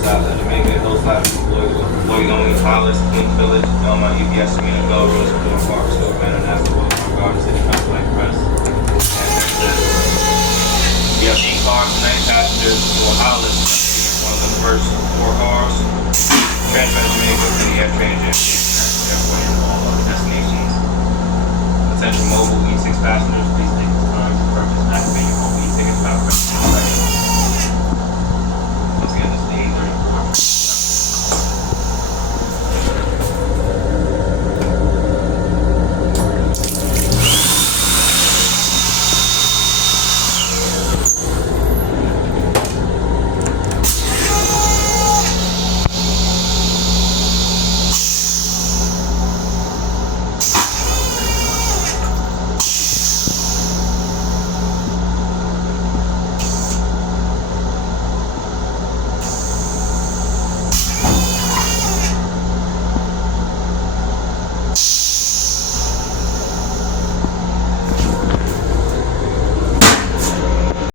Jamaica, hillside, Lloyd only, Hollis, Queen Village, Elmont, UPS, Camino Bell, Roseville, Park, Store, Banner, Nassau, Garden City, Complex, Press, and Hempstead. We have 8 cars, 9 passengers for Hollis, one of the first 4 cars. Transfer to Jamaica for the air train airport and all other destinations. Potential mobile E6 passengers, please take this time to purchase activate your mobile E-tickets by pressing the